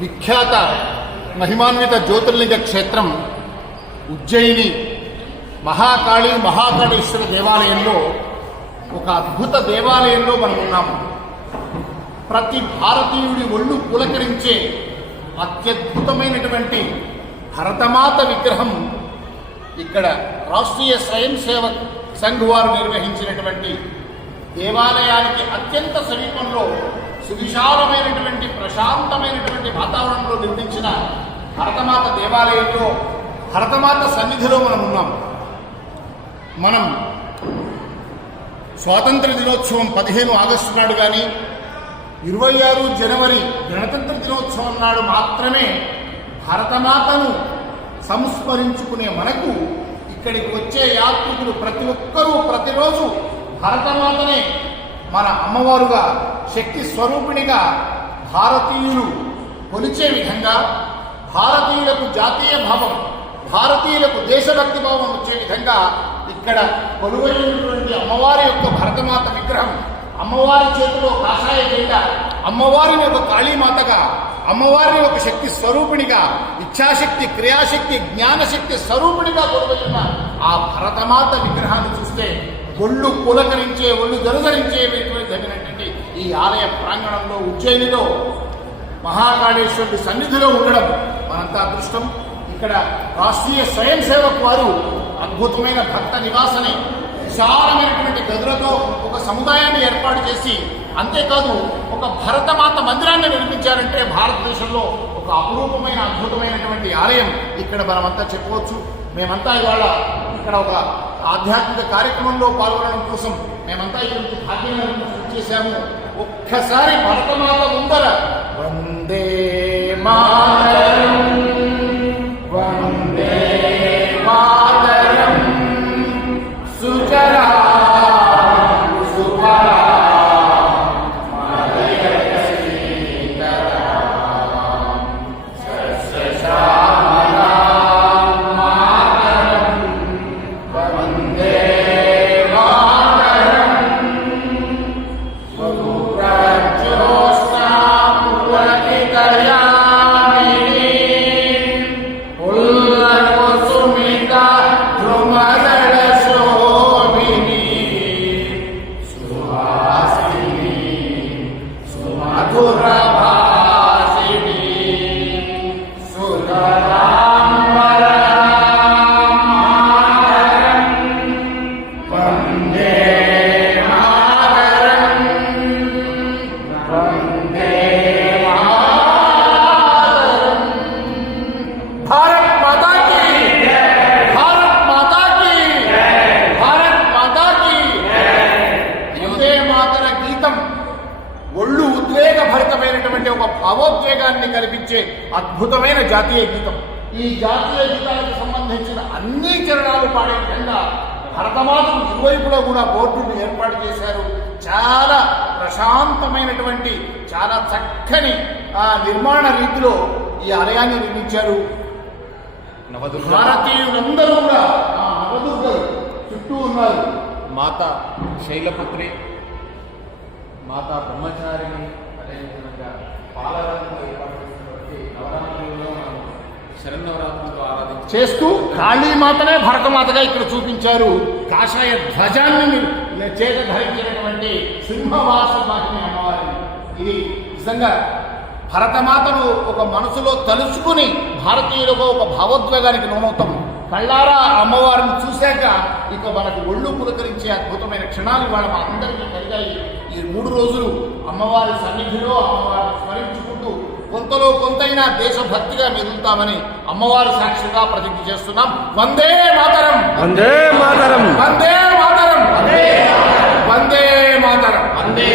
విఖ్యాత మహిమాన్విత జ్యోతిర్లింగ క్షేత్రం ఉజ్జయిని మహాకాళి మహాకాళేశ్వర దేవాలయంలో ఒక అద్భుత దేవాలయంలో మనం ఉన్నాము. ప్రతి భారతీయుడి ఒళ్ళు పులకరించే అత్యద్భుతమైనటువంటి భరతమాత విగ్రహం ఇక్కడ రాష్ట్రీయ స్వయం సేవక్ సంఘ్ వారు నిర్వహించినటువంటి దేవాలయానికి అత్యంత సమీపంలో సువిశాలమైనటువంటి ప్రశాంతమైనటువంటి వాతావరణంలో నిర్మించిన భరతమాత దేవాలయంలో భరతమాత సన్నిధిలో మనం ఉన్నాం. మనం స్వాతంత్ర దినోత్సవం పదిహేను ఆగస్టు నాడు కానీ ఇరవై ఆరు జనవరి గణతంత్ర దినోత్సవం నాడు మాత్రమే భరతమాతను సంస్మరించుకునే మనకు ఇక్కడికి వచ్చే యాత్రికులు ప్రతి ఒక్కరూ ప్రతిరోజు భరతమాతనే మన అమ్మవారుగా శక్తి స్వరూపిణిగా భారతీయులు కొలిచే విధంగా భారతీయులకు జాతీయ భావం భారతీయులకు దేశభక్తి భావం వచ్చే విధంగా ఇక్కడ కొలువైనటువంటి అమ్మవారి యొక్క భరతమాత విగ్రహం అమ్మవారి చేతిలో కాషాయ జెండా అమ్మవారిని ఒక కాళీమాతగా అమ్మవారిని ఒక శక్తి స్వరూపిణిగా ఇచ్ఛాశక్తి క్రియాశక్తి జ్ఞానశక్తి స్వరూపిణిగా కొలువైన ఆ భరతమాత విగ్రహాన్ని చూస్తే ఒళ్ళు పులకరించే ఒళ్ళు జరుజరించేటువంటి ఈ ఆలయ ప్రాంగణంలో ఉజ్జయినిలో మహాకాళేశ్వరుడి సన్నిధిలో ఉండడం మనంతా అదృష్టం. ఇక్కడ రాష్ట్రీయ స్వయం సేవక్ వారు అద్భుతమైన భక్త నివాసని విశాలమైనటువంటి గదులతో ఒక సముదాయాన్ని ఏర్పాటు చేసి అంతేకాదు ఒక భరతమాత మందిరాన్ని నిర్మించారంటే భారతదేశంలో ఒక అపురూపమైన అద్భుతమైనటువంటి ఆలయం ఇక్కడ మనమంతా చెప్పవచ్చు మేమంతా ఇవాళ ఇక్కడ ఒక ఆధ్యాత్మిక కార్యక్రమంలో పాల్గొనడం కోసం మేమంతా ఇక్కడికి భాగ్యం చేశాము. ఒక్కసారి భరతమాత ముందర వందే మాతరం. వందే భారత్ మాతా కీ భారత్ మాతా కీ భారత్ మాతా కీ వందే గీతం ఒళ్ళు ఉద్వేగభరితమైనటువంటి ఒక భావోద్వేగాన్ని కల్పించే అద్భుతమైన జాతీయ గీతం. ఈ జాతీయ గీతాలకు సంబంధించిన అన్ని చరణాలు పాడే విధంగా భరతమాతం ఇరువైపులో కూడా బోర్డును ఏర్పాటు చేశారు. చాలా ప్రశాంతమైనటువంటి చాలా చక్కని ఆ నిర్మాణ రీతిలో ఈ ఆలయాన్ని నిర్మించారు. భారతీయులందరూ కూడా నవదుర్గలు చుట్టూ ఉన్నారు. మాత శైలపుత్రి మాత బ్రహ్మచారిణి అదేవిధంగా పాలరంగంలో ఏర్పాటు చేసినటువంటి నవరాత్రులలో మనం శరన్నవరాత్రులతో ఆరాధించి చేస్తూ కాళీమాతనే భరతమాతగా ఇక్కడ చూపించారు. కాషాయ ధ్వజాన్ని చేత ధరించినటువంటి సింహవాస అమ్మవారిని. ఇది నిజంగా భరతమాతను ఒక మనసులో తలుచుకుని భారతీయులకు ఒక భావోద్వేగానికి లోనవుతాం. కళ్ళారా అమ్మవారిని చూశాక ఇక మనకు ఒళ్ళు పులకరించే అద్భుతమైన క్షణాలు ఇవాళ మా అందరికీ కలిగాయి. ఈ మూడు రోజులు అమ్మవారి సన్నిధిలో అమ్మవారిని స్మరించుకుంటూ కొంతలో కొంతైనా దేశభక్తిగా మెదులుతామని అమ్మవారి సాక్షిగా ప్రతిజ్ఞ చేస్తున్నాం. వందే మాతరం! వందే మాతరం! వందే మాతరం! వందే